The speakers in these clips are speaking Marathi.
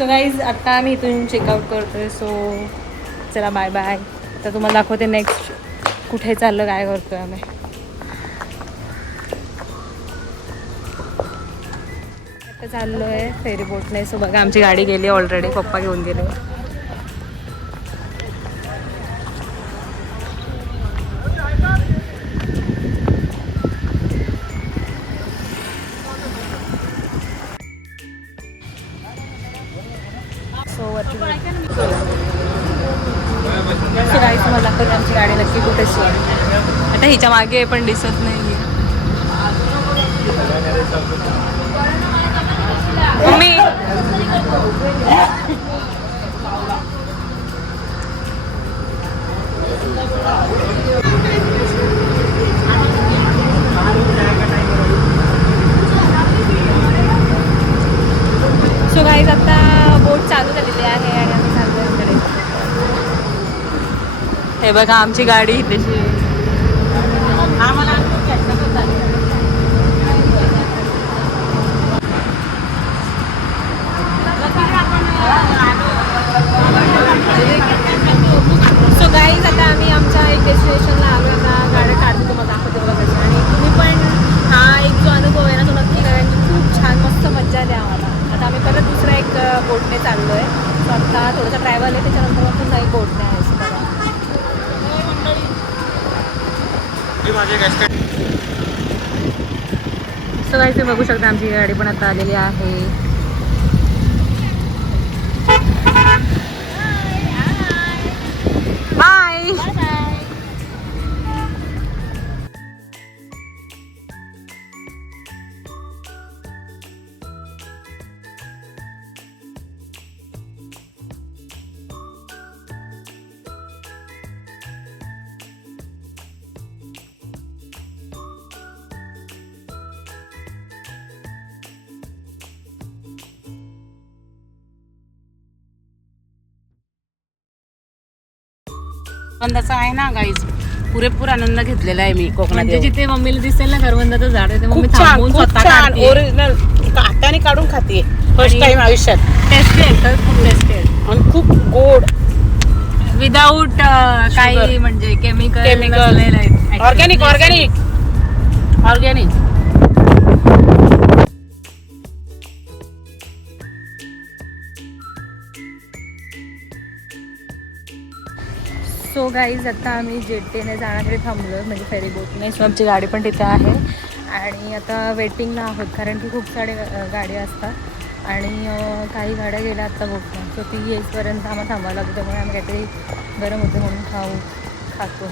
सो गाईज आता आम्ही इथून चेकआउट करतोय. सो चला बाय बाय. आता तुम्हाला दाखवते नेक्स्ट कुठे चाललं, काय करतोय आम्ही. आता चाललो आहे फेरी बोटने. सो बघा आमची गाडी गेली ऑलरेडी, पप्पा घेऊन गेले. सो वरती गाडी तुम्हाला दाखवते आमची गाडी नक्की कुठेची आहे. आता हिच्या मागे पण दिसत नाही मम्मी. सो गाईज आता बोट चालू झालेली आहे आणि आम्ही चाललो इकडे. हे बघा आमची गाडी इथेची. सो गाईज आता आम्ही आमच्या एक डेस्टिनेशनला आलो. आता गाड्या काढतो तुम्हाला दाखवते बघा कशी. आणि तुम्ही पण हा एक जो अनुभव आहे ना तो नक्की करा. खूप छान मस्त मजा आली आम्हाला. आता आम्ही परत दुसऱ्या एक बोटने चाललो आहे. सो आता थोडासा ट्रॅव्हल आहे, त्याच्यानंतर मग पुन्हा एक बोटने आहे. सो बघा सो गाईज तुम्ही बघू शकता आमची गाडी पण आता आलेली आहे. बाय. करवंदाचा आहे ना गाईज, पुरेपूर आनंद घेतलेला आहे मी कोकणात. म्हणजे जिथे मम्मीला दिसेल ना करवंदाचं झाड आहे ते मम्मी खूप छान, थांबून खूप स्वतः छान काढते. ओरिजिनल हाताने काढून खाते फर्स्ट आणि- टाइम आयुष्यात. टेस्टी आहे तर खूप टेस्टी आहे. आणि खूप गोड, विदाऊट काही म्हणजे chemical organic organic organic. So guys आता आम्ही जेटीने जाण्याकडे थांबलो म्हणजे फेरी बोटने. सो आमची गाडी पण तिथे आहे आणि आता वेटिंगला आहोत कारण की खूप सारे गाडी असतात आणि काही गाड्या गेल्या आत्ता बोटने. सो ती येईपर्यंत आम्हाला थांबावं लागतं. त्यामुळे आम्ही काहीतरी गरम होतं म्हणून खातो.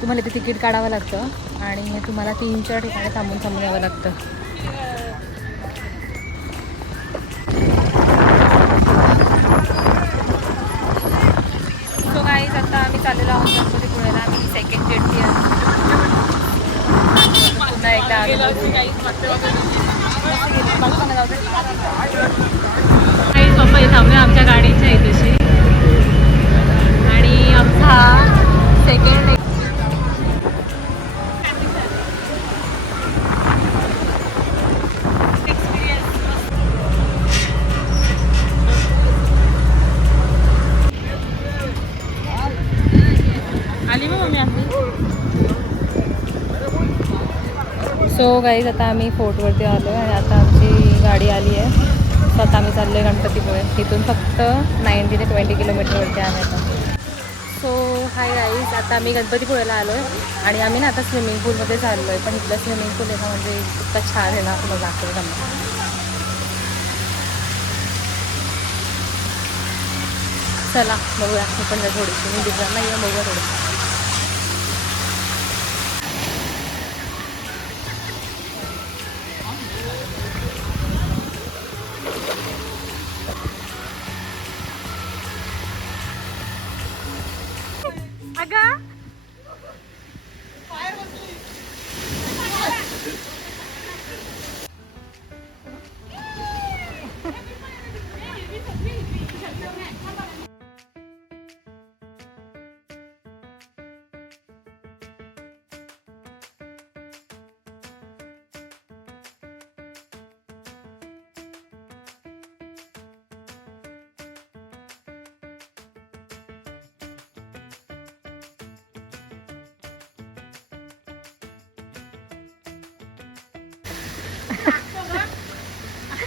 तुम्हाला इथे तिकीट काढावं लागतं आणि तुम्हाला 3-4 ठिकाणी थांबून यावं लागतं. सो गाईज आता आम्ही चाललेलो आहोत गणपतीपुळ्याला. आम्ही सेकंड जेटी आहे. पुन्हा एकदा पप्पा इथे थांबले आमच्या गाडीच्या इथेशी आणि आमचा सेकंड आली मग मम्मी आपली. सो गाईज आता आम्ही फोर्टवरती आलो आहे आणि आता आमची गाडी आली आहे. सो आता आम्ही चाललो आहे गणपतीपुळे. तिथून फक्त 19 ते 20 किलोमीटरवरती आहे आता. सो हाय गाईज, आता आम्ही गणपतीपुळेला आलो आहे आणि आम्ही ना आता स्विमिंग पूलमध्ये चाललो आहे. पण इथलं स्विमिंग पूल आहे ना म्हणजे इतका छान आहे ना तुम्हाला दाखवलं त्यांना. चला बघूया मी पण थोडीशी मी दिसणार नाही आहे. बघूया थोडंसं. अगं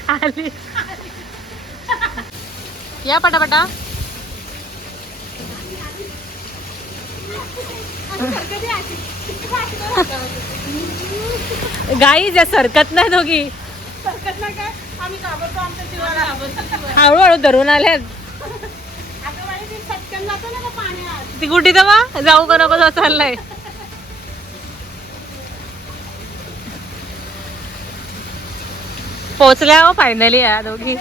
आली या पटापटा. गाई ज्या सरकत नाही दोघी, हळूहळू धरून आल्यात. ती कुठे तर जाऊ का नको चाललंय. पोचल्या हो फायनली या दोघी.